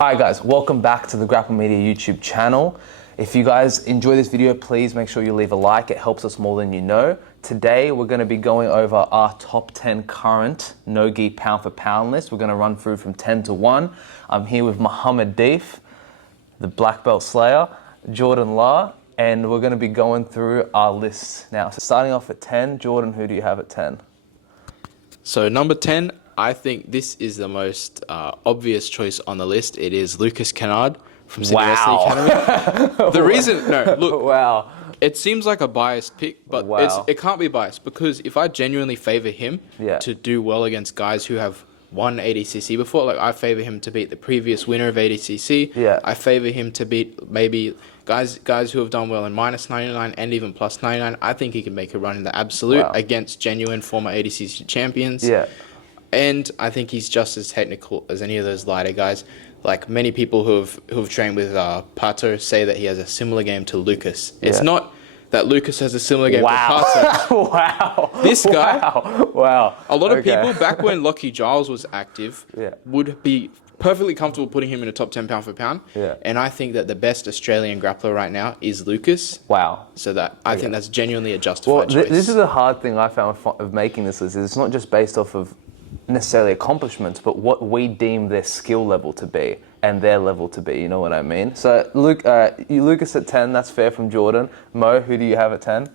Alright guys, welcome back to the Grapple Media YouTube channel. If you guys enjoy this video, please make sure you leave a like. It helps us more than you know. Today we're going to be going over our top 10 current no-gi pound for pound list. We're going to run through from 10 to 1. I'm here with Mohammed Deef, the Black Belt Slayer, Jordan La, and we're going to be going through our lists now. So starting off at 10, Jordan, who do you have at 10? So number 10, I think this is the most obvious choice on the list. It is Lucas Kennard from Sydney Wrestling Academy. The reason, no, look, wow. It seems like a biased pick, but it can't be biased because if I genuinely favor him to do well against guys who have won ADCC before, like I favor him to beat the previous winner of ADCC. Yeah. I favor him to beat maybe guys who have done well in -99 and even +99. I think he can make a run in the absolute against genuine former ADCC champions. Yeah. And I think he's just as technical as any of those lighter guys. Like many people who've trained with Pato say that he has a similar game to Lucas. It's not that Lucas has a similar game to Pato. Wow. This guy, wow. A lot of people, back when Lockie Giles was active, would be perfectly comfortable putting him in a top 10 pound for pound. Yeah. And I think that the best Australian grappler right now is Lucas. Wow. So that I think that's genuinely a justified choice. This is a hard thing I found of making this list. It's not just based off of necessarily accomplishments, but what we deem their skill level to be and their level to be, you know what I mean? So Lucas at 10, that's fair from Jordan. Mo, who do you have at 10?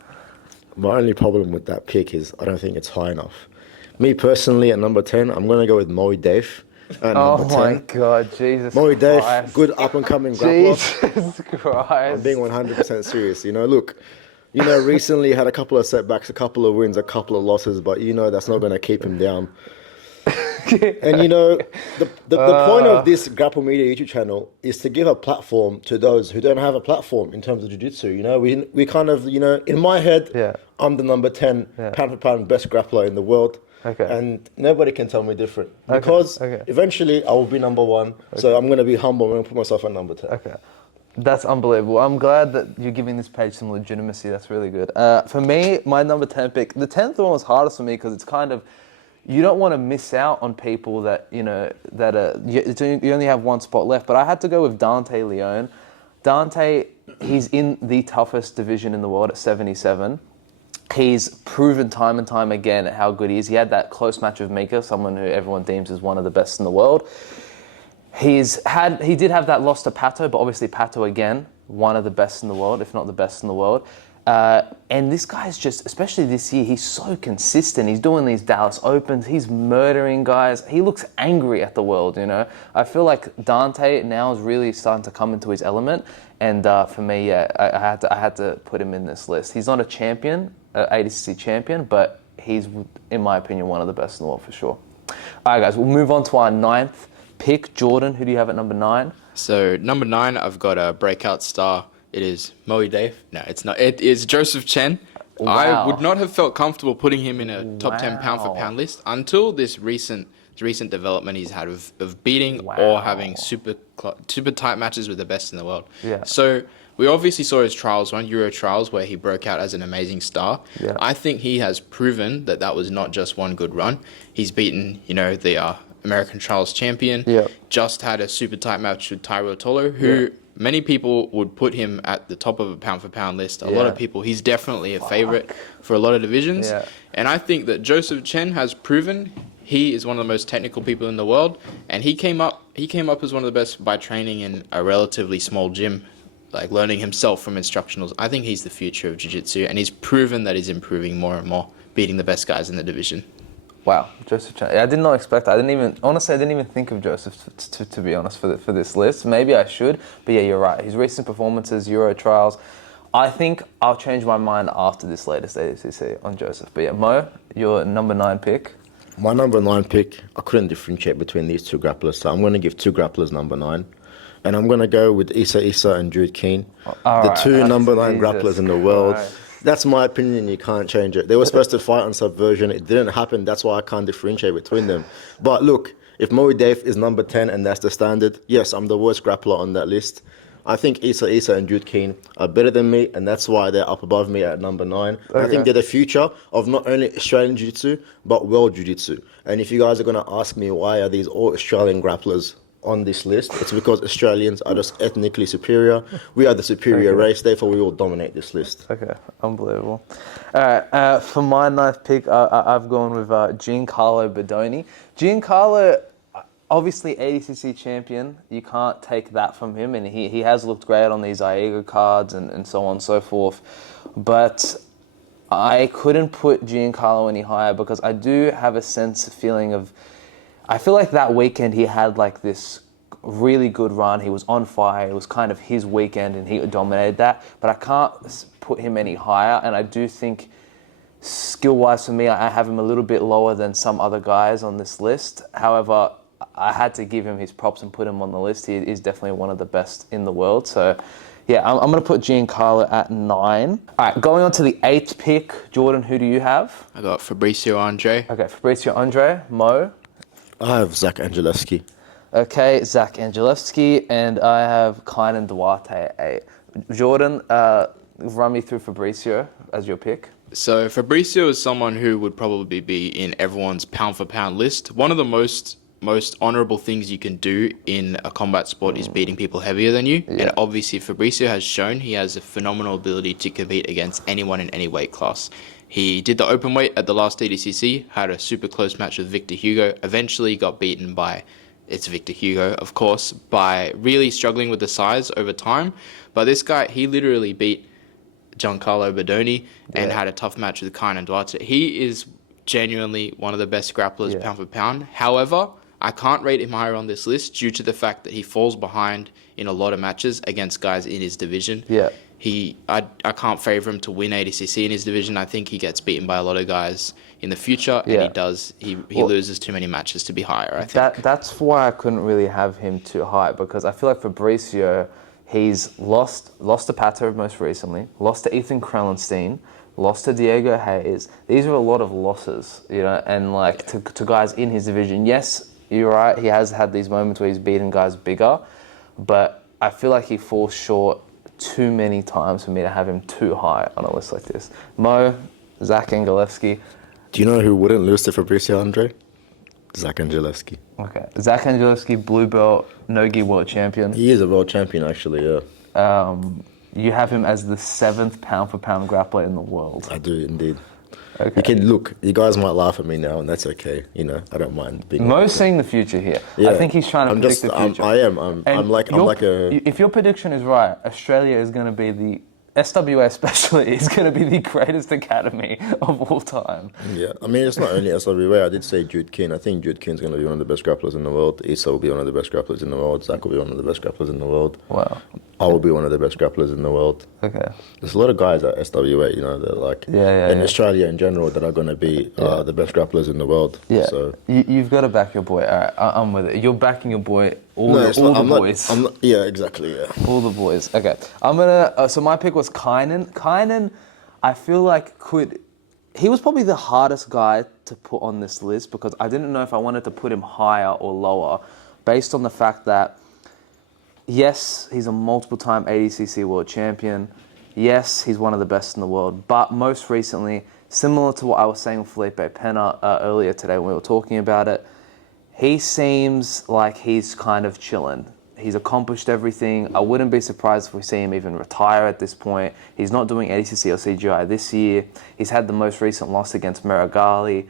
My only problem with that pick is I don't think it's high enough. Me personally, at number 10, I'm going to go with Moe Dave. Oh my God, Jesus Moe Dave, Christ. good up-and-coming grappler. Jesus Christ. I'm being 100% serious. Look, recently had a couple of setbacks, a couple of wins, a couple of losses, but that's not going to keep him down. And the point of this Grapple Media YouTube channel is to give a platform to those who don't have a platform in terms of jiu-jitsu. We kind of, in my head, I'm the number 10 pound for pound best grappler in the world. Okay. And nobody can tell me different because eventually I will be number 1. So I'm going to be humble. I'm going to put myself at number 10. Okay. That's unbelievable. I'm glad that you're giving this page some legitimacy. That's really good. For me, my number 10 pick, the 10th one was hardest for me because it's kind of, you don't want to miss out on people that, you only have one spot left. But I had to go with Dante Leone. Dante, he's in the toughest division in the world at 77. He's proven time and time again how good he is. He had that close match with Mika, someone who everyone deems is one of the best in the world. He did have that loss to Pato, but obviously Pato again, one of the best in the world, if not the best in the world. And this guy's just, especially this year, he's so consistent. He's doing these Dallas Opens. He's murdering guys. He looks angry at the world, I feel like Dante now is really starting to come into his element. And for me, I had to put him in this list. He's not a champion, ADCC champion, but he's, in my opinion, one of the best in the world for sure. All right, guys, we'll move on to our 9th pick. Jordan, who do you have at number 9? So number 9, I've got a breakout star. It is Moe Dave. No, it's not. It is Joseph Chen. Wow. I would not have felt comfortable putting him in a top 10 pound for pound list until this recent development he's had of beating or having super tight matches with the best in the world. Yeah. So we obviously saw his trials, Euro trials, where he broke out as an amazing star. Yeah. I think he has proven that was not just one good run. He's beaten, the American trials champion. Yeah. Just had a super tight match with Tyro Tolo, who many people would put him at the top of a pound for pound list. A lot of people, he's definitely a favorite for a lot of divisions. Yeah. And I think that Joseph Chen has proven he is one of the most technical people in the world. And he came up as one of the best by training in a relatively small gym, like learning himself from instructionals. I think he's the future of jiu-jitsu, and he's proven that he's improving more and more, beating the best guys in the division. Wow, Joseph Chen. I did not expect that. I didn't even think of Joseph, to be honest, for this list. Maybe I should, but yeah, you're right. His recent performances, Euro trials, I think I'll change my mind after this latest ADCC on Joseph. But yeah, Mo, your number 9 pick. My number 9 pick, I couldn't differentiate between these two grapplers, so I'm going to give two grapplers number 9. And I'm going to go with Issa and Jude Keane, the two number 9 grapplers in the world. Right. That's my opinion, you can't change it. They were supposed to fight on Subversion, it didn't happen, that's why I can't differentiate between them. But look, if Moe Dave is number 10 and that's the standard, yes, I'm the worst grappler on that list. I think Issa and Jude Keane are better than me, and that's why they're up above me at number 9. Okay. I think they're the future of not only Australian Jiu-Jitsu, but world Jiu-Jitsu. And if you guys are going to ask me why are these all Australian grapplers on this list, it's because Australians are just ethnically superior. We are the superior race, therefore we will dominate this list. Okay, unbelievable. All right, for my ninth pick, I've gone with Giancarlo Bodoni. Giancarlo, obviously ADCC champion. You can't take that from him, and he has looked great on these Aega cards and so on and so forth. But I couldn't put Giancarlo any higher because I do have a feeling of, I feel like that weekend he had like this really good run. He was on fire. It was kind of his weekend and he dominated that. But I can't put him any higher. And I do think skill-wise for me, I have him a little bit lower than some other guys on this list. However, I had to give him his props and put him on the list. He is definitely one of the best in the world. So yeah, I'm going to put Giancarlo at 9. All right, going on to the 8th pick. Jordan, who do you have? I got Fabricio Andre. Okay, Fabricio Andre. Mo? I have Zach Angelevsky. Okay, Zach Angelevsky, and I have Kynan Duarte at 8. Jordan, run me through Fabricio as your pick. So Fabricio is someone who would probably be in everyone's pound for pound list. One of the most honorable things you can do in a combat sport is beating people heavier than you. Yeah. And obviously Fabricio has shown he has a phenomenal ability to compete against anyone in any weight class. He did the open weight at the last ADCC, had a super close match with Victor Hugo, eventually got beaten by, it's Victor Hugo, of course, by really struggling with the size over time. But this guy, he literally beat Giancarlo Bodoni and had a tough match with Kynan Duarte. He is genuinely one of the best grapplers pound for pound. However, I can't rate him higher on this list due to the fact that he falls behind in a lot of matches against guys in his division. Yeah. I can't favour him to win ADCC in his division. I think he gets beaten by a lot of guys in the future, and he loses too many matches to be higher, I think. That's why I couldn't really have him too high, because I feel like Fabricio, he's lost to Pato most recently, lost to Ethan Krellenstein, lost to Diego Hayes. These are a lot of losses, you know, and like to guys in his division. Yes, you're right, he has had these moments where he's beaten guys bigger, but I feel like he falls short too many times for me to have him too high on a list like this. Mo, Zach Angelevsky. Do you know who wouldn't lose to Fabricio Andre? Zach Angelevsky. Okay. Zach Angelevsky, blue belt, no-gi world champion. He is a world champion, actually, yeah. You have him as the 7th pound-for-pound grappler in the world. I do, indeed. Okay. You can look. You guys might laugh at me now, and that's okay. You know, I don't mind being. Mo's seeing the future here. Yeah. I think he's trying to predict the future. I'm like a. If your prediction is right, Australia is going to be the SWA especially is going to be the greatest academy of all time. Yeah, I mean, it's not only SWA. I did say Jude Keane. I think Jude Keane's going to be one of the best grapplers in the world. Issa will be one of the best grapplers in the world. Zach will be one of the best grapplers in the world. Wow. I will be one of the best grapplers in the world. Okay. There's a lot of guys at SWA, you know, that like in Australia in general that are going to be the best grapplers in the world. Yeah. So you've got to back your boy. All right, I'm with it. You're backing your boy. All the boys. Yeah, exactly. Yeah. All the boys. Okay. I'm gonna. So my pick was Kynan. Kynan, I feel like he was probably the hardest guy to put on this list because I didn't know if I wanted to put him higher or lower, based on the fact that, yes, he's a multiple-time ADCC world champion. Yes, he's one of the best in the world. But most recently, similar to what I was saying with Felipe Pena earlier today when we were talking about it, he seems like he's kind of chilling. He's accomplished everything. I wouldn't be surprised if we see him even retire at this point. He's not doing ADCC or CGI this year. He's had the most recent loss against Meragali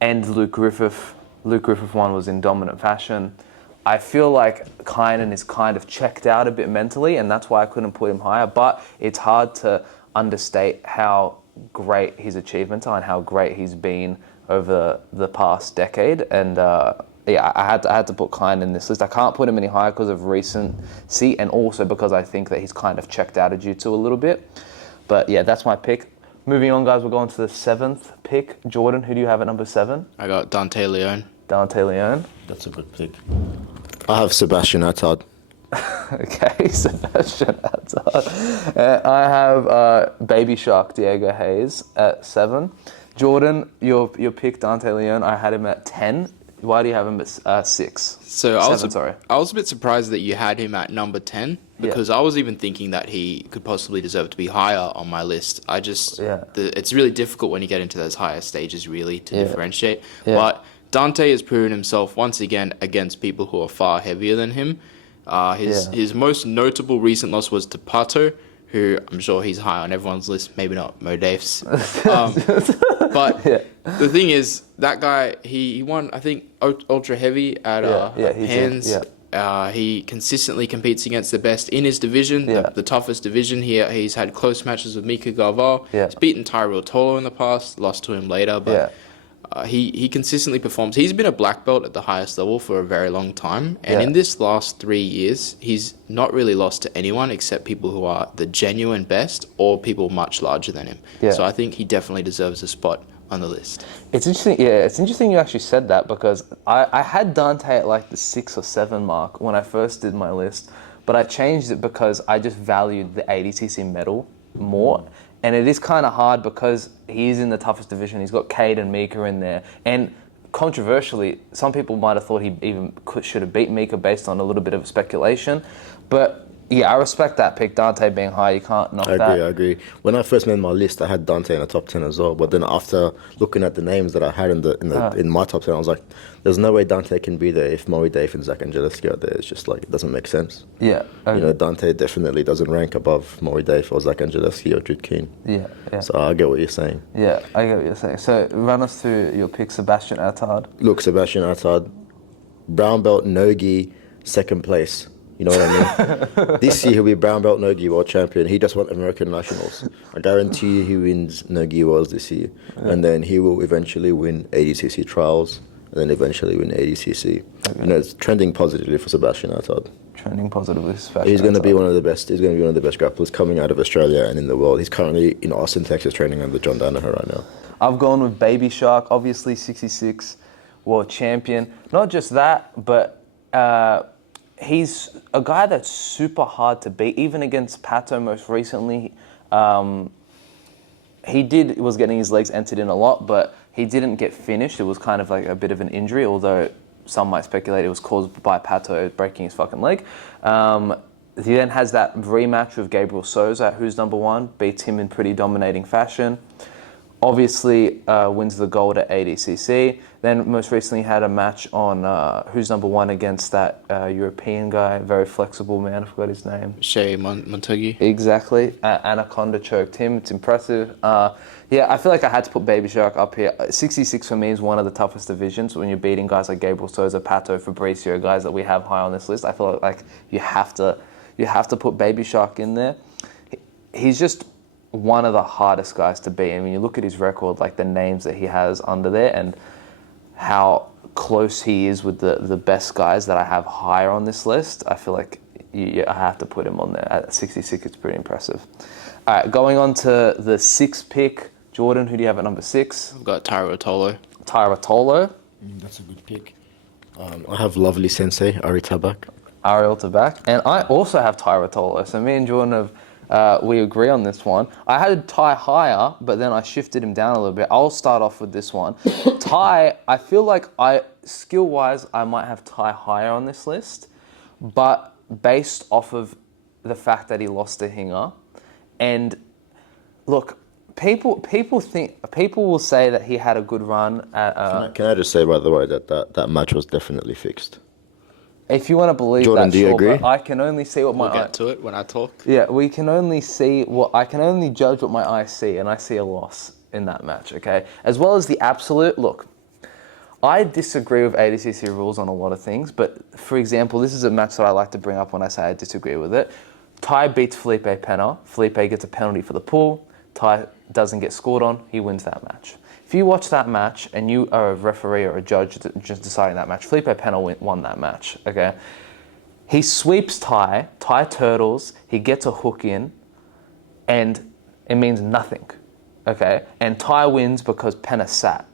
and Luke Griffith. Luke Griffith one was in dominant fashion. I feel like Kynan is kind of checked out a bit mentally, and that's why I couldn't put him higher. But it's hard to understate how great his achievements are and how great he's been over the past decade. And I had to put Kynan in this list. I can't put him any higher because of recency, and also because I think that he's kind of checked out of jiu-jitsu a little bit. But yeah, that's my pick. Moving on, guys, we're going to the 7th pick. Jordan, who do you have at number 7? I got Dante Leone. Dante Leone. That's a good pick. I have Sebastian Attard. Okay, Sebastian Attard. I have Baby Shark Diego Hayes at 7. Jordan, your pick Dante Leone. I had him at 10. Why do you have him at 6? So I was a bit surprised that you had him at number 10 because I was even thinking that he could possibly deserve to be higher on my list. It's really difficult when you get into those higher stages really to differentiate. Yeah. But Dante has proven himself once again against people who are far heavier than him. His most notable recent loss was to Pato, who I'm sure he's high on everyone's list. Maybe not Mo Dave's. But the thing is, that guy, he won, I think, ultra heavy at Pans. He consistently competes against the best in his division, the toughest division. He's had close matches with Mika Galval. He's beaten Tyrell Tolo in the past, lost to him later, but he consistently performs. He's been a black belt at the highest level for a very long time, and in this last 3 years, he's not really lost to anyone except people who are the genuine best or people much larger than him. So I think he definitely deserves a spot on the list. It's interesting. Yeah, it's interesting you actually said that, because I had Dante at like the 6 or 7 mark when I first did my list, but I changed it because I just valued the ADCC medal more. And it is kind of hard because he is in the toughest division. He's got Cade and Mika in there. And controversially, some people might have thought he even should have beat Mika based on a little bit of speculation. But yeah, I respect that pick. Dante being high, you can't knock that. I agree. When I first made my list, I had Dante in the top 10 as well. But then after looking at the names that I had in my top 10, I was like, there's no way Dante can be there if Moe Dave and Zach Angelescu are there. It's just like, it doesn't make sense. Yeah. You know, Dante definitely doesn't rank above Moe Dave or Zach Angelescu or Jude Keane. Yeah. So I get what you're saying. Yeah, I get what you're saying. So run us through your pick, Sebastian Attard. Look, Sebastian Attard, brown belt, no-gi, second place. You know what I mean? This year he'll be brown belt no-gi world champion. He just won American nationals. I guarantee you he wins no-gi worlds this year. And then he will eventually win ADCC trials and then eventually win ADCC. Okay. You know, it's trending positively for Sebastian Attard. Trending positively for Sebastian He's going to Attard. be one of the best. He's going to be one of the best grapplers coming out of Australia and in the world. He's currently in Austin, Texas, training under John Danaher right now. I've gone with Baby Shark, obviously 66 world champion. Not just that, but he's a guy that's super hard to beat, even against Pato most recently. He was getting his legs entered in a lot, but he didn't get finished. It was kind of like a bit of an injury, although some might speculate it was caused by Pato breaking his fucking leg. He then has that rematch with Gabriel Souza at Who's Number One, beats him in pretty dominating fashion. Obviously wins the gold at ADCC. Then most recently had a match on Who's Number One against that European guy, very flexible man, I forgot his name. Shea Montegi. Exactly. Anaconda choked him. It's impressive. Yeah, I feel like I had to put Baby Shark up here. 66 for me is one of the toughest divisions when you're beating guys like Gabriel Souza, Pato, Fabricio, guys that we have high on this list. I feel like you have to put Baby Shark in there. He's just one of the hardest guys to beat. I mean, you look at his record, like the names that he has under there and how close he is with the best guys that I have higher on this list. I feel like I have to put him on there. At 66, it's pretty impressive. All right, going on to the 6th pick. Jordan, who do you have at number 6? I've got Tyrell Tolo. Tyrell Tolo. That's a good pick. I have lovely sensei, Ari Tabak. Ariel Tabak. And I also have Tyrell Tolo. So me and Jordan we agree on this one. I had Ty higher, but then I shifted him down a little bit. I'll start off with this one. Ty, I feel like skill-wise, I might have Ty higher on this list, but based off of the fact that he lost to Hinger. And look, people will say that he had a good run at... Can I just say, by the way, that match was definitely fixed? If you want to believe Jordan, that, do you sure, agree? but I can only see what We'll get to it when I talk. Yeah, I can only judge what my eyes see, and I see a loss in that match, okay? As well as the absolute, look, I disagree with ADCC rules on a lot of things, but for example, this is a match that I like to bring up when I say I disagree with it. Ty beats Felipe Pena. Felipe gets a penalty for the pull. Ty doesn't get scored on. He wins that match. If you watch that match and you are a referee or a judge just deciding that match, Felipe Pena won that match, okay? He sweeps Ty turtles, he gets a hook in, and it means nothing, okay? And Ty wins because Pena sat.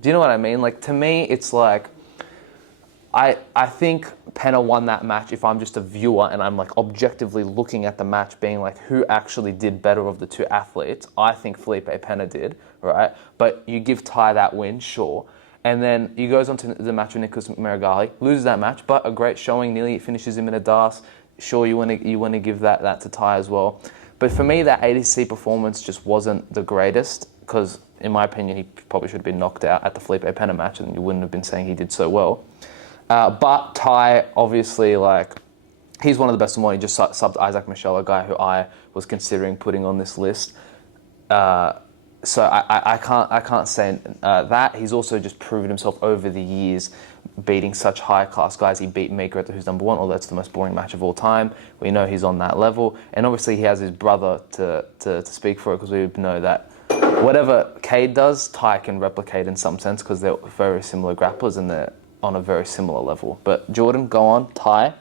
Do you know what I mean? Like, to me, it's like, I think Pena won that match if I'm just a viewer and I'm like objectively looking at the match being like who actually did better of the two athletes. I think Felipe Pena did, right? But you give Ty that win, sure. And then he goes on to the match with Nicholas Marigali, loses that match, but a great showing, nearly finishes him in a DAS. Sure, you want to give that to Ty as well. But for me, that ADC performance just wasn't the greatest because in my opinion, he probably should have been knocked out at the Felipe Pena match, and you wouldn't have been saying he did so well. But Tai, obviously, like, he's one of the best in the world. He just subbed Isaac Michel, a guy who I was considering putting on this list. So I can't say that. He's also just proven himself over the years, beating such high-class guys. He beat Maker, who's number 1, although it's the most boring match of all time. We know he's on that level. And obviously he has his brother to speak for it, because we know that whatever Cade does, Tai can replicate in some sense, because they're very similar grapplers and they're on a very similar level. But Jordan, go on. Tai?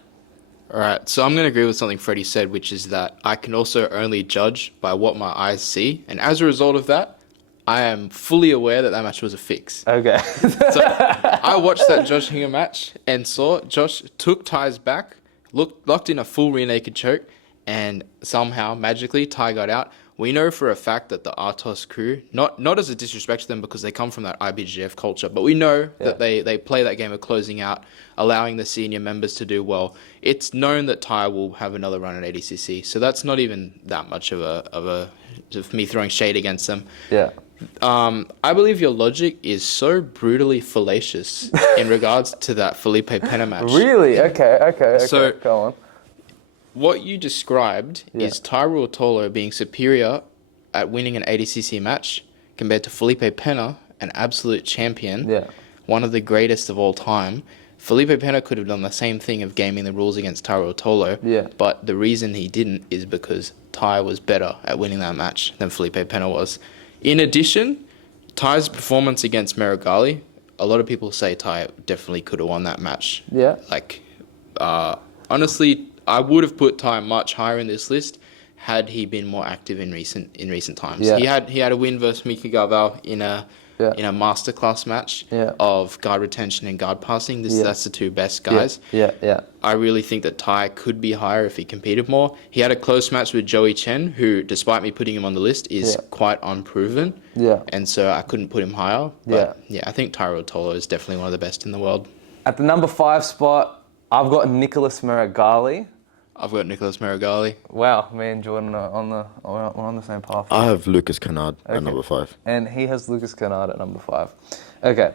All right, so I'm going to agree with something Freddie said, which is that I can also only judge by what my eyes see. And as a result of that, I am fully aware that match was a fix. Okay. So I watched that Josh Hinger match and saw Josh took Ty's back, locked in a full rear naked choke, and somehow, magically, Tai got out. We know for a fact that the Artos crew, not as a disrespect to them because they come from that IBGF culture, but we know that they play that game of closing out, allowing the senior members to do well. It's known that Tai will have another run at ADCC, so that's not even that much of me throwing shade against them. Yeah. I believe your logic is so brutally fallacious in regards to that Felipe Pena match. Really? Okay. So- go on. What you described is Tyrell Tolo being superior at winning an ADCC match compared to Felipe Pena, an absolute champion, one of the greatest of all time. Felipe Pena could have done the same thing of gaming the rules against Tyrell Tolo, but the reason he didn't is because Ty was better at winning that match than Felipe Pena was. In addition, Ty's performance against Merigali, a lot of people say Ty definitely could have won that match. Yeah. Like, honestly, I would have put Ty much higher in this list had he been more active in recent times. Yeah. He had a win versus Mika Garval in a masterclass match of guard retention and guard passing. That's the two best guys. Yeah. I really think that Ty could be higher if he competed more. He had a close match with Joey Chen, who, despite me putting him on the list, is quite unproven. Yeah. And so I couldn't put him higher. But I think Tyrell Tolo is definitely one of the best in the world. At the number 5 spot, I've got Nicholas Merigali. I've got Nicholas Merigali. Wow, me and Jordan are we're on the same path. I have Lucas Canard at number 5. And he has Lucas Canard at number 5. Okay.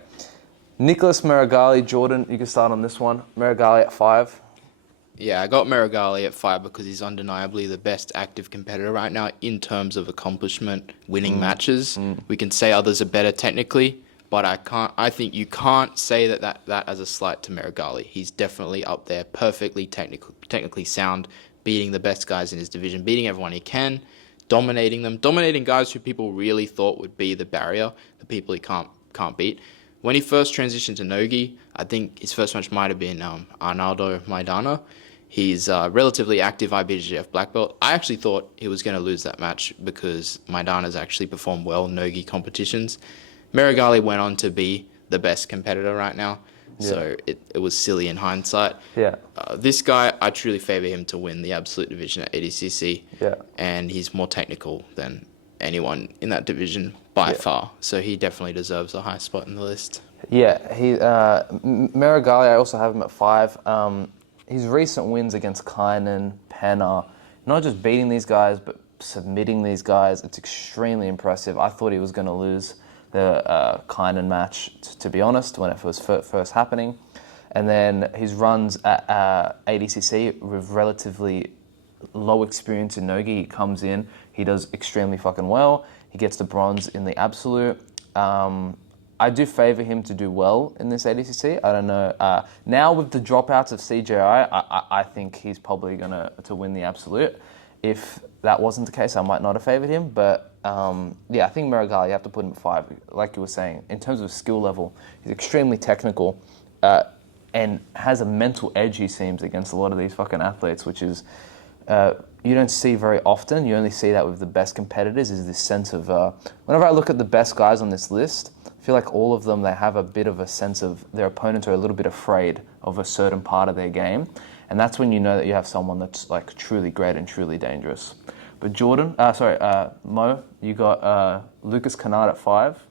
Nicholas Merigali, Jordan, you can start on this one. Merigali at 5. Yeah, I got Merigali at 5 because he's undeniably the best active competitor right now in terms of accomplishment, winning matches. We can say others are better technically, but I think you can't say that as a slight to Merigali. He's definitely up there, perfectly technically sound, beating the best guys in his division, beating everyone he can, dominating them, dominating guys who people really thought would be the barrier, the people he can't beat. When he first transitioned to Nogi, I think his first match might have been Arnaldo Maidana. He's relatively active IBGF black belt. I actually thought he was going to lose that match because Maidana's actually performed well in Nogi competitions. Merigali went on to be the best competitor right now, so it was silly in hindsight. Yeah. This guy, I truly favour him to win the absolute division at ADCC, and he's more technical than anyone in that division by far, so he definitely deserves a high spot in the list. Yeah, Merigali, I also have him at 5. His recent wins against Kynan, Pena, not just beating these guys, but submitting these guys, it's extremely impressive. I thought he was going to lose the Kynan match, to be honest, when it was first happening. And then his runs at ADCC with relatively low experience in Nogi, he comes in, he does extremely fucking well. He gets the bronze in the absolute. I do favour him to do well in this ADCC. I don't know. Now with the dropouts of CJI, I think he's probably going to win the absolute. If that wasn't the case, I might not have favoured him. But I think Merigali, you have to put him at 5. Like you were saying, in terms of skill level, he's extremely technical and has a mental edge, he seems, against a lot of these fucking athletes, which is you don't see very often. You only see that with the best competitors, is this sense of... whenever I look at the best guys on this list, I feel like all of them, they have a bit of a sense of their opponents are a little bit afraid of a certain part of their game. And that's when you know that you have someone that's like truly great and truly dangerous. But Jordan, Mo, you got Lucas Canard at 5.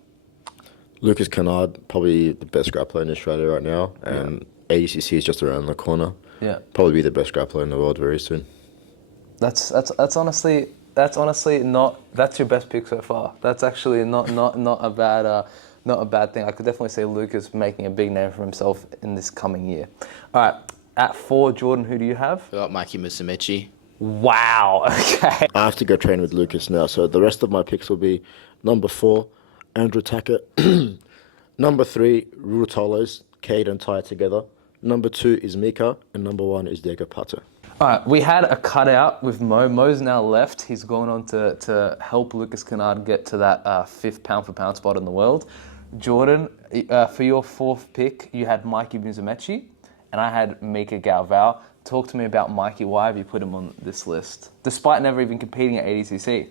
Lucas Canard, probably the best grappler in Australia right now, and ADCC is just around the corner. Yeah. Probably be the best grappler in the world very soon. That's honestly That's honestly that's your best pick so far. That's actually not a bad thing. I could definitely see Lucas making a big name for himself in this coming year. All right, at 4, Jordan, who do you have? I got Mikey Musumeci. Wow. Okay. I have to go train with Lucas now. So the rest of my picks will be number 4, Andrew Tackett. Number 3, Rutolos, Cade and Ty together. Number 2 is Mika, and number 1 is Diego Pato. All right, we had a cutout with Mo. Mo's now left. He's gone on to help Lucas Kennard get to that 5th pound-for-pound spot in the world. Jordan, for your 4th pick, you had Mikey Musumeci, and I had Mika Galvao. Talk to me about Mikey. Why have you put him on this list, despite never even competing at ADCC?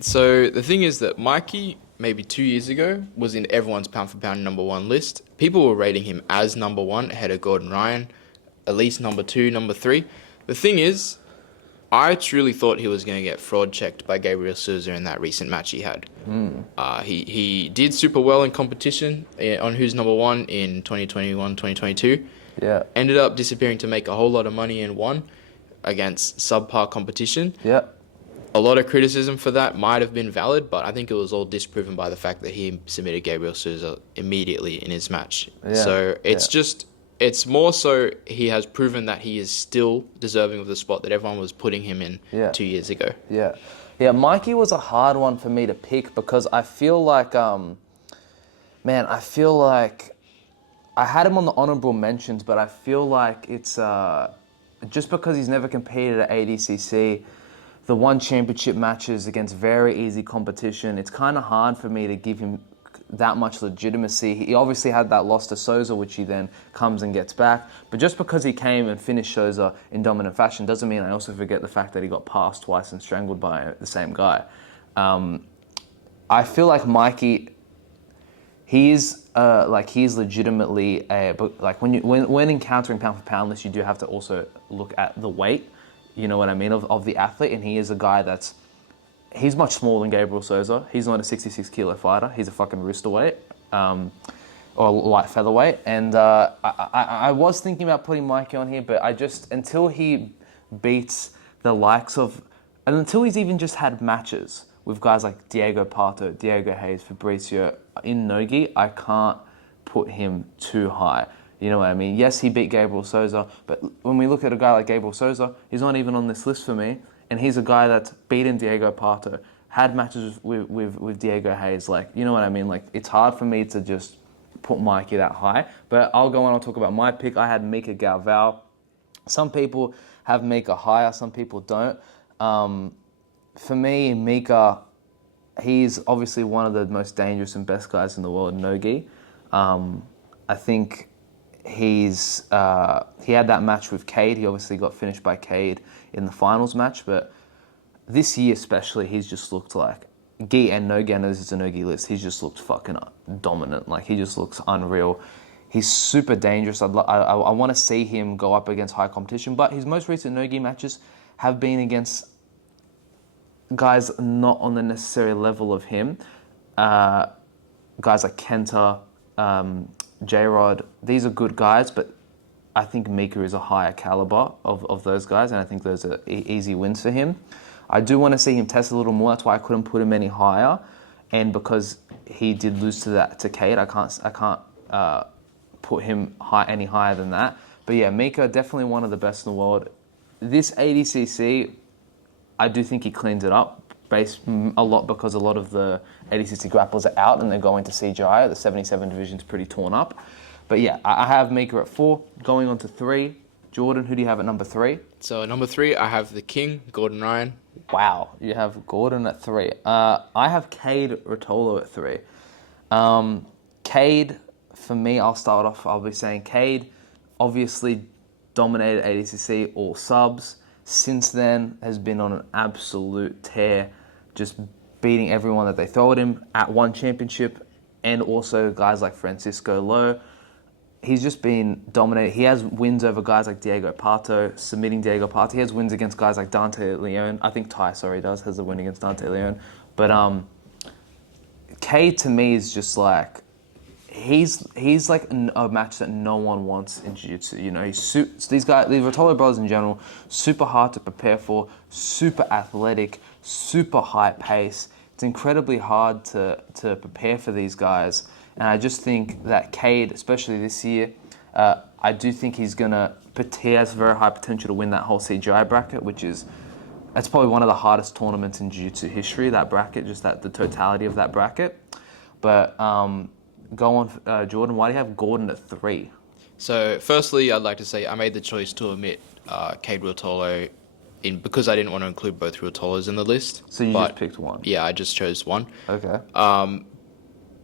So the thing is that Mikey, maybe 2 years ago, was in everyone's pound-for-pound number 1 list. People were rating him as number 1 ahead of Gordon Ryan, at least number 2, number 3. The thing is, I truly thought he was going to get fraud checked by Gabriel Souza in that recent match he had. He did super well in competition on Who's Number 1 in 2021, 2022. Yeah. Ended up disappearing to make a whole lot of money and won against subpar competition. Yeah. A lot of criticism for that might have been valid, but I think it was all disproven by the fact that he submitted Gabriel Souza immediately in his match. Yeah. So it's more so he has proven that he is still deserving of the spot that everyone was putting him in 2 years ago. Yeah. Yeah, Mikey was a hard one for me to pick because I feel like, I had him on the honorable mentions, but I feel like it's just because he's never competed at ADCC, the one championship matches against very easy competition, it's kind of hard for me to give him that much legitimacy. He obviously had that loss to Souza, which he then comes and gets back. But just because he came and finished Souza in dominant fashion doesn't mean I also forget the fact that he got passed twice and strangled by the same guy. I feel like Mikey, he's legitimately when encountering pound for pound lists, you do have to also look at the weight. You know what I mean of the athlete, and he is a guy he's much smaller than Gabriel Souza. He's not a 66 kilo fighter. He's a fucking rooster weight, or light featherweight. And I was thinking about putting Mikey on here, but until he beats the likes of, and until he's even just had matches with guys like Diego Pato, Diego Hayes, Fabricio in Nogi, I can't put him too high. You know what I mean? Yes, he beat Gabriel Souza, but when we look at a guy like Gabriel Souza, he's not even on this list for me. And he's a guy that's beaten Diego Pato, had matches with Diego Hayes. Like, you know what I mean? Like, it's hard for me to just put Mikey that high. But I'll go on, I'll talk about my pick. I had Mika Galvao. Some people have Mika higher, some people don't. For me, Mika, he's obviously one of the most dangerous and best guys in the world, no-gi. I think he had that match with Cade. He obviously got finished by Cade in the finals match, but this year especially, he's just looked like, gi and no-gi, I know this is a no-gi list, he's just looked fucking dominant. Like, he just looks unreal. He's super dangerous. I want to see him go up against high competition, but his most recent no-gi matches have been against guys not on the necessary level of him. Guys like Kenta, J-Rod, these are good guys, but I think Mika is a higher caliber of those guys, and I think those are easy wins for him. I do want to see him test a little more. That's why I couldn't put him any higher, and because he did lose to Cade, I can't put him any higher than that. But yeah, Mika, definitely one of the best in the world. This ADCC, I do think he cleans it up a lot because a lot of the ADCC grapplers are out and they're going to CGI. The 77 division's pretty torn up. But yeah, I have Mika at 4, going on to 3. Jordan, who do you have at number 3? So at number 3, I have the King, Gordon Ryan. Wow, you have Gordon at 3. I have Cade Rotolo at 3. Cade, for me, I'll be saying Cade obviously dominated ADCC, all subs. Since then, has been on an absolute tear, just beating everyone that they throw at him at one championship, and also guys like Francisco Lowe. He's just been dominated. He has wins over guys like Diego Pato, submitting Diego Pato. He has wins against guys like Dante Leon. I think Ty, has a win against Dante Leon. But Cade, to me, is just like, he's like a match that no one wants in jiu-jitsu. You know, these Rotolo brothers in general, super hard to prepare for, super athletic, super high pace. It's incredibly hard to prepare for these guys. And I just think that Cade, especially this year, I do think he has very high potential to win that whole CGI bracket, that's probably one of the hardest tournaments in jiu-jitsu history, that bracket, just the totality of that bracket. But go on, Jordan, why do you have Gordon at 3? So, firstly, I'd like to say I made the choice to omit Cade Ruotolo because I didn't want to include both Ruotolos in the list. So you just picked one? Yeah, I just chose one. Okay.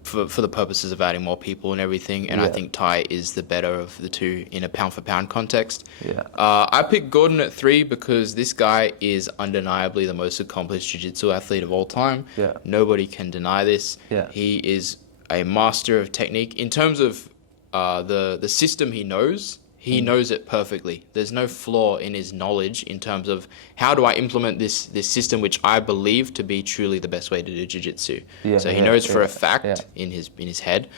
For the purposes of adding more people and everything, and I think Ty is the better of the two in a pound-for-pound context. Yeah. I picked Gordon at 3 because this guy is undeniably the most accomplished jiu-jitsu athlete of all time. Yeah. Nobody can deny this. Yeah. He is a master of technique. In terms of the system he knows it perfectly. There's no flaw in his knowledge in terms of how do I implement this system, which I believe to be truly the best way to do jiu-jitsu. So he knows for a fact in his head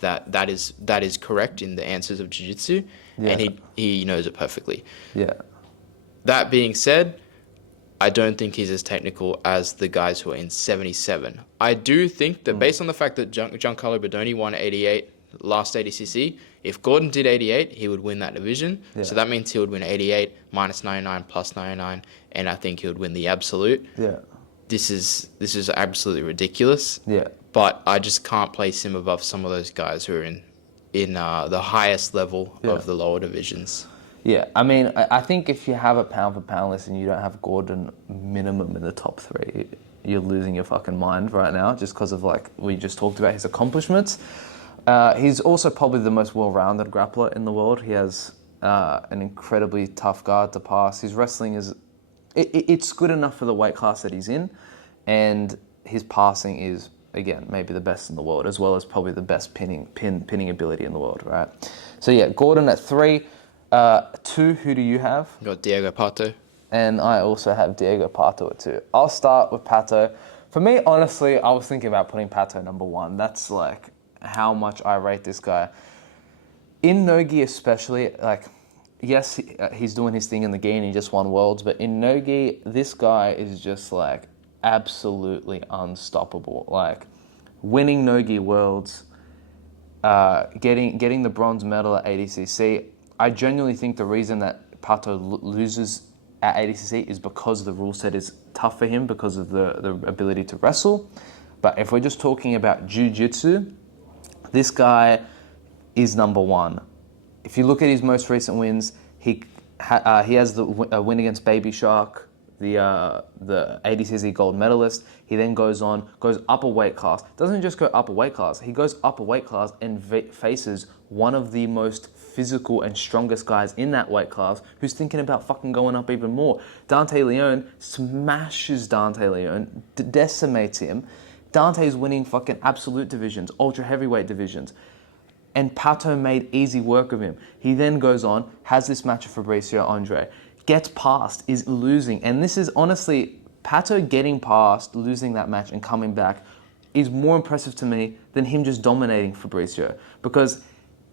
that is correct in the answers of jiu-jitsu, and he knows it perfectly. Yeah. That being said, I don't think he's as technical as the guys who are in 77. I do think that based on the fact that Giancarlo Bodoni won 88 last ADCC, if Gordon did 88, he would win that division. Yeah. So that means he would win 88 minus 99 plus 99, and I think he would win the absolute. Yeah. This is absolutely ridiculous. Yeah. But I just can't place him above some of those guys who are in the highest level of the lower divisions. Yeah, I mean, I think if you have a pound-for-pound list and you don't have Gordon minimum in the top 3, you're losing your fucking mind right now just because of, like, we just talked about his accomplishments. He's also probably the most well-rounded grappler in the world. He has an incredibly tough guard to pass. His wrestling it's good enough for the weight class that he's in, and his passing is, again, maybe the best in the world, as well as probably the best pinning ability in the world, right? So yeah, Gordon at 3. 2, who do you have? You got Diego Pato. And I also have Diego Pato at 2. I'll start with Pato. For me, honestly, I was thinking about putting Pato number 1. That's like how much I rate this guy. In no-gi especially, like, yes, he's doing his thing in the gi and he just won Worlds, but in no-gi, this guy is just like absolutely unstoppable. Like, winning no-gi Worlds, getting the bronze medal at ADCC. I genuinely think the reason that Pato loses at ADCC is because the rule set is tough for him because of the ability to wrestle. But if we're just talking about jiu-jitsu, this guy is number 1. If you look at his most recent wins, he has the win against Baby Shark, the ADCC gold medalist. He then goes up a weight class. Doesn't just go up a weight class. He goes up a weight class and faces one of the most physical and strongest guys in that weight class who's thinking about fucking going up even more. Dante Leone smashes Dante Leone, decimates him. Dante's winning fucking absolute divisions, ultra heavyweight divisions. And Pato made easy work of him. He then goes on, has this match with Fabricio Andre, gets past, is losing. And this is honestly, Pato getting past, losing that match and coming back is more impressive to me than him just dominating Fabricio. Because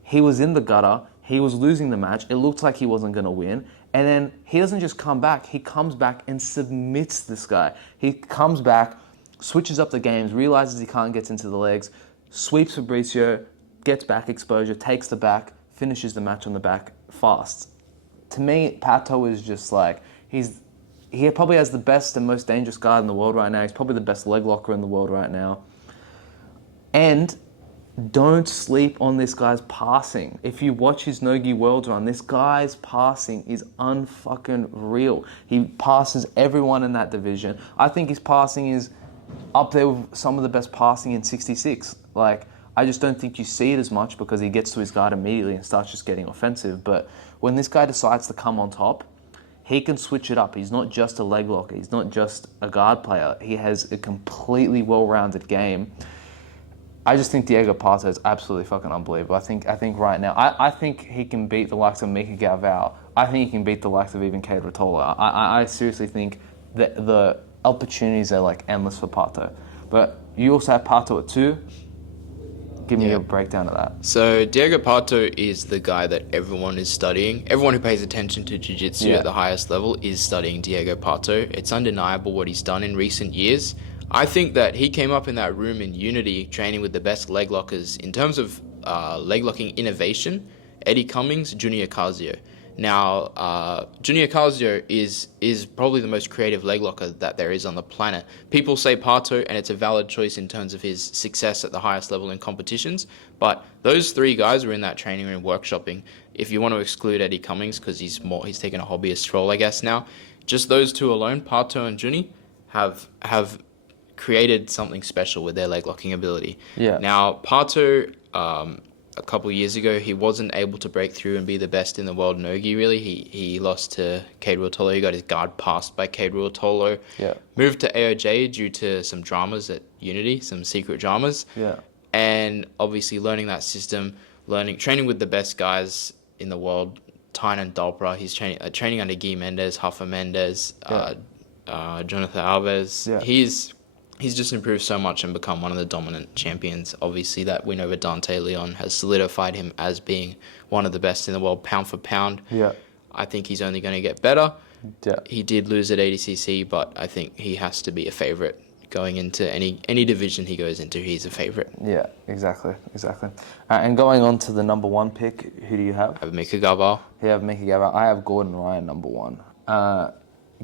he was in the gutter, he was losing the match, it looked like he wasn't going to win. And then he doesn't just come back, he comes back and submits this guy. He comes back, switches up the games, realizes he can't get into the legs, sweeps Fabricio, gets back exposure, takes the back, finishes the match on the back fast. To me, Pato is just like, he probably has the best and most dangerous guard in the world right now. He's probably the best leg locker in the world right now. And don't sleep on this guy's passing. If you watch his no-gi Worlds run, this guy's passing is unfucking real. He passes everyone in that division. I think his passing is up there with some of the best passing in 66. Like, I just don't think you see it as much because he gets to his guard immediately and starts just getting offensive. But when this guy decides to come on top, he can switch it up. He's not just a leg locker. He's not just a guard player. He has a completely well-rounded game. I just think Diego Pato is absolutely fucking unbelievable. I think right now, I think he can beat the likes of Mika Galvao. I think he can beat the likes of even Cade Ruotolo. I seriously think that the opportunities are like endless for Pato. But you also have Pato at 2. Give me Yeah. a breakdown of that. So Diego Pato is the guy that everyone is studying. Everyone who pays attention to jiu-jitsu Yeah. at the highest level is studying Diego Pato. It's undeniable what he's done in recent years. I think that he came up in that room in Unity training with the best leg lockers in terms of leg locking innovation, Eddie Cummings, Junior Casio. Now, Junior Casio is probably the most creative leg locker that there is on the planet. People say Pato, and it's a valid choice in terms of his success at the highest level in competitions. But those three guys were in that training room workshopping. If you want to exclude Eddie Cummings because he's taken a hobbyist role, I guess now. Just those two alone, Pato and Juni, have created something special with their leg locking ability. Yeah. Now, Pato, a couple of years ago, he wasn't able to break through and be the best in the world no-gi, really. He lost to Cade Ruotolo. He got his guard passed by Cade Ruotolo. Yeah. Moved to AOJ due to some dramas at Unity, some secret dramas. Yeah. And obviously learning that system, training with the best guys in the world, Tynan Dalpra. He's training under Guy Mendes, Rafa Mendes, Jonathan Alves. Yeah. He's just improved so much and become one of the dominant champions. Obviously, that win over Dante Leon has solidified him as being one of the best in the world, pound for pound. Yeah. I think he's only going to get better. Yeah. He did lose at ADCC, but I think he has to be a favorite going into any division he goes into. He's a favorite. Yeah, exactly. And going on to the number one pick, who do you have? I have Mika Gabal. You have Mika Gavin. I have Gordon Ryan number one.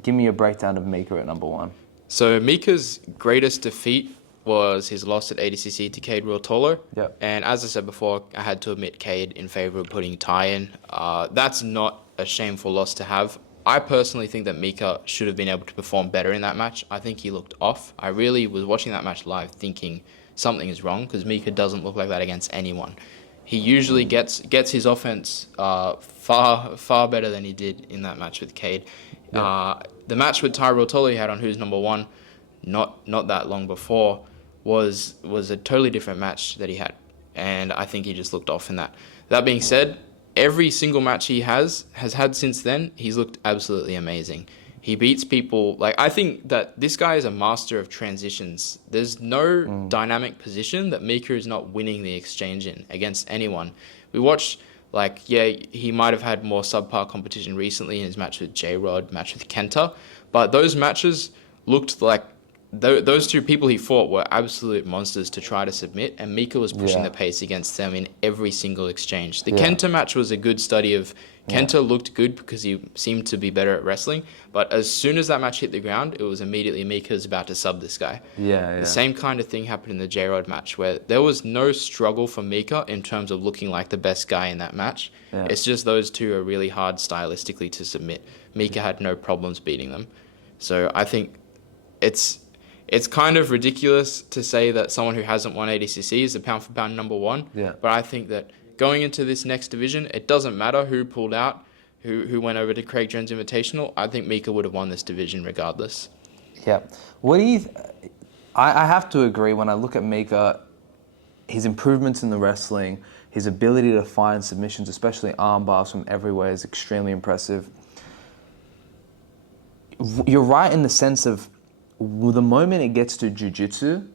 Give me a breakdown of Mika at number one. So Mika's greatest defeat was his loss at ADCC to Cade Ruotolo. Yep. And as I said before, I had to admit Cade in favor of putting Ty in. That's not a shameful loss to have. I personally think that Mika should have been able to perform better in that match. I think he looked off. I really was watching that match live thinking something is wrong because Mika doesn't look like that against anyone. He usually gets his offense far better than he did in that match with Cade. Yeah. The match with Ty Ruotolo he had on Who's Number One, not that long before, was a totally different match that he had, and I think he just looked off in that. That being said, every single match he has had since then, he's looked absolutely amazing. He beats people, I think that this guy is a master of transitions. There's no dynamic position that Mika is not winning the exchange in against anyone. We watched, he might have had more subpar competition recently in his match with J-Rod, match with Kenta, but those matches looked like those two people he fought were absolute monsters to try to submit, and Mika was pushing the pace against them in every single exchange. The Kenta match was a good study of Kenta looked good because he seemed to be better at wrestling, but as soon as that match hit the ground, it was immediately Mika's about to sub this guy. Yeah. The same kind of thing happened in the J-Rod match where there was no struggle for Mika in terms of looking like the best guy in that match. Yeah. It's just those two are really hard stylistically to submit. Mika had no problems beating them. So I think it's kind of ridiculous to say that someone who hasn't won ADCC is the pound for pound number one. Yeah. But I think that going into this next division, it doesn't matter who pulled out, who went over to Craig Jones Invitational. I think Mika would have won this division regardless. Yeah. What do you... I have to agree when I look at Mika, his improvements in the wrestling, his ability to find submissions, especially arm bars from everywhere, is extremely impressive. You're right in the sense of the moment it gets to jiu-jitsu,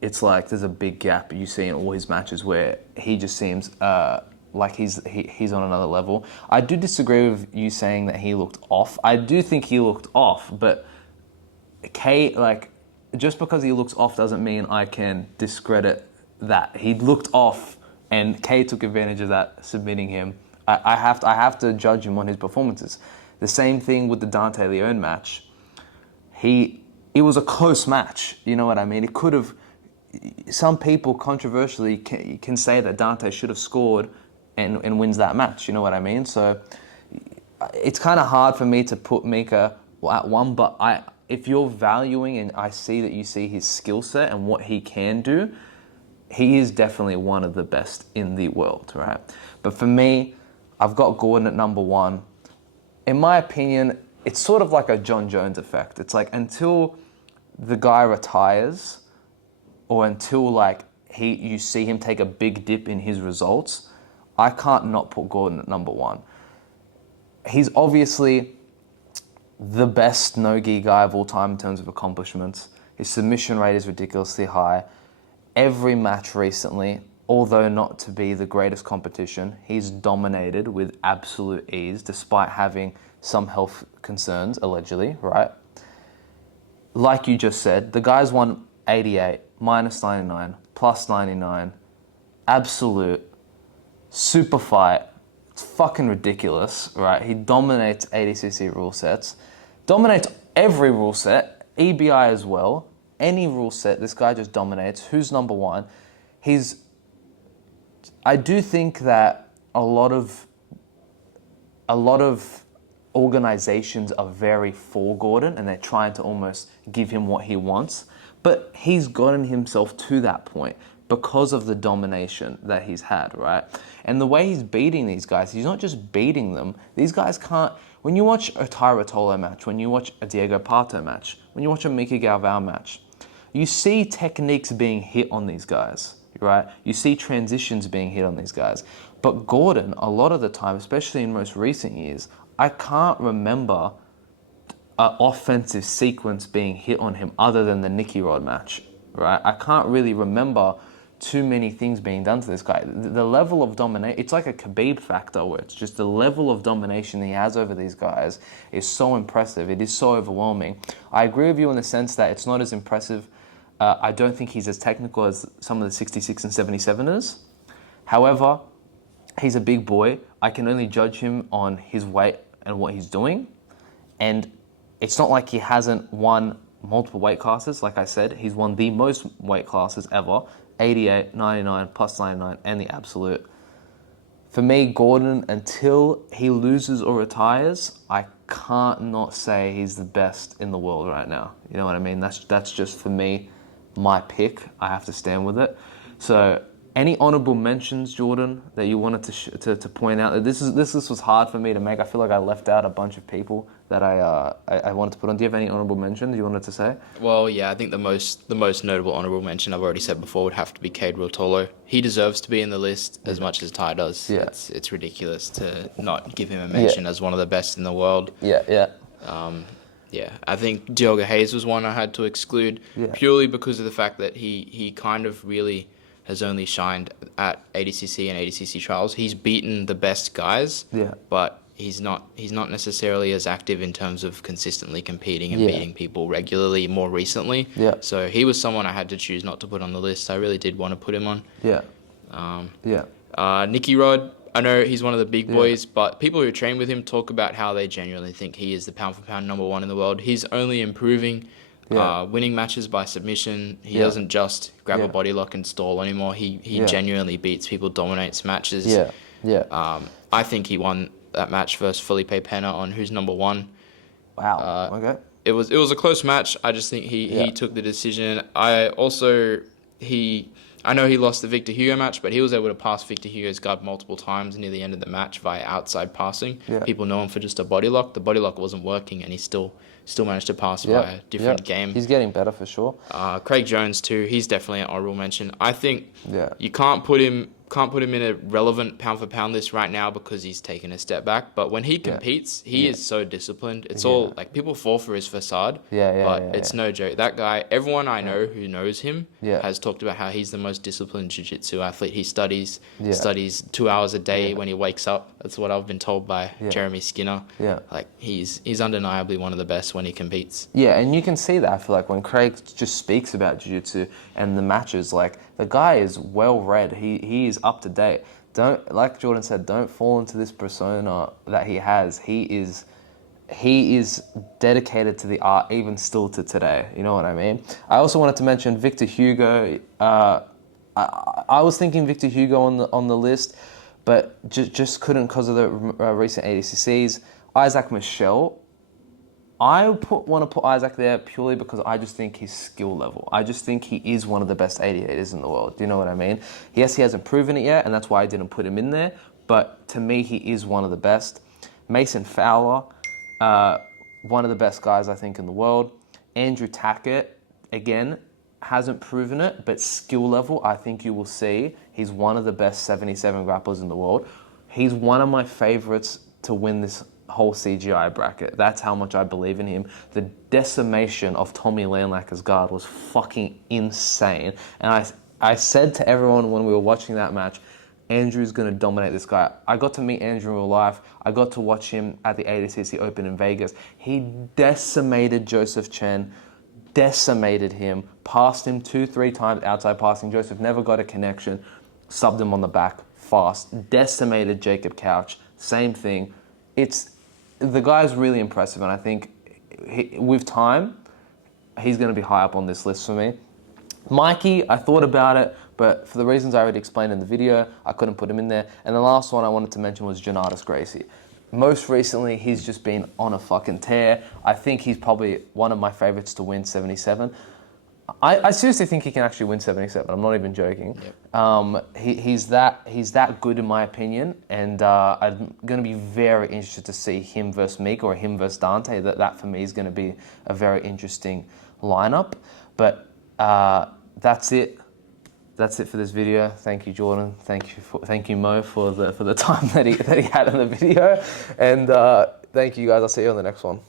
it's like there's a big gap you see in all his matches where he just seems like he's on another level. I do disagree with you saying that he looked off. I do think he looked off, but just because he looks off doesn't mean I can discredit that. He looked off, and Kay took advantage of that, submitting him. I have to judge him on his performances. The same thing with the Dante Leon match. It was a close match, you know what I mean? It could have... Some people controversially can say that Dante should have scored and wins that match, you know what I mean? So it's kind of hard for me to put Mika at one, but if you're valuing and I see that you see his skill set and what he can do, he is definitely one of the best in the world, right? But for me, I've got Gordon at number one. In my opinion, it's sort of like a John Jones effect. It's like until the guy retires or until you see him take a big dip in his results, I can't not put Gordon at number one. He's obviously the best no-gi guy of all time in terms of accomplishments. His submission rate is ridiculously high. Every match recently, although not to be the greatest competition, he's dominated with absolute ease, despite having some health concerns, allegedly, right? Like you just said, the guy's won 88, minus 99, plus 99, absolute, super fight. It's fucking ridiculous, right? He dominates ADCC rule sets, dominates every rule set, EBI as well. Any rule set, this guy just dominates. Who's number one? I do think that a lot of organizations are very for Gordon and they're trying to almost give him what he wants, but he's gotten himself to that point because of the domination that he's had, right? And the way he's beating these guys, he's not just beating them. These guys can't... When you watch a Tyra Tolo match, when you watch a Diego Pato match, when you watch a Mika Galvao match, you see techniques being hit on these guys, right? You see transitions being hit on these guys. But Gordon, a lot of the time, especially in most recent years, I can't remember an offensive sequence being hit on him other than the Nicky Rod match, right? I can't really remember too many things being done to this guy. The level of domination, it's like a Khabib factor where it's just the level of domination he has over these guys is so impressive. It is so overwhelming. I agree with you in the sense that it's not as impressive. I don't think he's as technical as some of the 66 and 77ers. However, he's a big boy. I can only judge him on his weight and what he's doing. And it's not like he hasn't won multiple weight classes. Like I said, he's won the most weight classes ever. 88, 99, plus 99, and the absolute. For me, Gordon, until he loses or retires, I can't not say he's the best in the world right now. You know what I mean? That's just, for me, my pick. I have to stand with it. So, any honourable mentions, Jordan, that you wanted to point out? This was hard for me to make. I feel like I left out a bunch of people that I wanted to put on. Do you have any honourable mentions you wanted to say? Well, yeah, I think the most notable honourable mention I've already said before would have to be Cade Rotolo. He deserves to be in the list as much as Ty does. Yeah. It's ridiculous to not give him a mention as one of the best in the world. Yeah. Yeah, I think Diogo Hayes was one I had to exclude purely because of the fact that he kind of really has only shined at ADCC and ADCC trials. He's beaten the best guys, but he's not necessarily as active in terms of consistently competing and beating people regularly more recently. Yeah. So he was someone I had to choose not to put on the list. I really did want to put him on. Nicky Rod, I know he's one of the big boys, but people who train with him talk about how they genuinely think he is the pound for pound number one in the world. He's only improving. Winning matches by submission. He doesn't just grab a body lock and stall anymore. He genuinely beats people, dominates matches. I think he won that match versus Felipe Pena on who's number one. Wow. Okay. It was a close match. I just think he took the decision. I know he lost the Victor Hugo match, but he was able to pass Victor Hugo's guard multiple times near the end of the match via outside passing. People know him for just a body lock. The body lock wasn't working, and he still managed to pass via a different game. He's getting better for sure. Craig Jones too. He's definitely an honorable mention. I think you can't put him in a relevant pound for pound list right now because he's taken a step back. But when he competes, he is so disciplined. It's all like people fall for his facade. But it's no joke. That guy, everyone I know who knows him has talked about how he's the most disciplined jiu-jitsu athlete. He studies 2 hours a day when he wakes up. That's what I've been told by Jeremy Skinner. Like he's undeniably one of the best when he competes. Yeah, and you can see that. I feel like when Craig just speaks about jiu-jitsu and the matches, like the guy is well read. He is up to date. Don't, like Jordan said, don't fall into this persona that he has. He is dedicated to the art even still to today. You know what I mean? I also wanted to mention Victor Hugo. I was thinking Victor Hugo on the list, but just couldn't because of the recent ADCCs. Isaac Michel. I want to put Isaac there purely because I just think his skill level. I just think he is one of the best 88ers in the world. Do you know what I mean? Yes, he hasn't proven it yet, and that's why I didn't put him in there. But to me, he is one of the best. Mason Fowler, one of the best guys I think in the world. Andrew Tackett, again, hasn't proven it, but skill level, I think you will see he's one of the best 77 grapplers in the world. He's one of my favorites to win this whole CGI bracket. That's how much I believe in him. The decimation of Tommy Landlacker's guard was fucking insane. And I said to everyone when we were watching that match, Andrew's going to dominate this guy. I got to meet Andrew in real life. I got to watch him at the ADCC Open in Vegas. He decimated Joseph Chen, decimated him, passed him 2-3 times outside passing. Joseph never got a connection, subbed him on the back fast, decimated Jacob Couch, same thing. The guy's really impressive, and I think with time, he's going to be high up on this list for me. Mikey, I thought about it, but for the reasons I already explained in the video, I couldn't put him in there. And the last one I wanted to mention was Janatis Gracie. Most recently, he's just been on a fucking tear. I think he's probably one of my favorites to win 77. I seriously think he can actually win 77. I'm not even joking. Yep. He's that good in my opinion, and I'm going to be very interested to see him versus Meek or him versus Dante. That for me is going to be a very interesting lineup. But that's it. That's it for this video. Thank you, Jordan. Thank you, Mo, for the time that he had in the video, and thank you guys. I'll see you on the next one.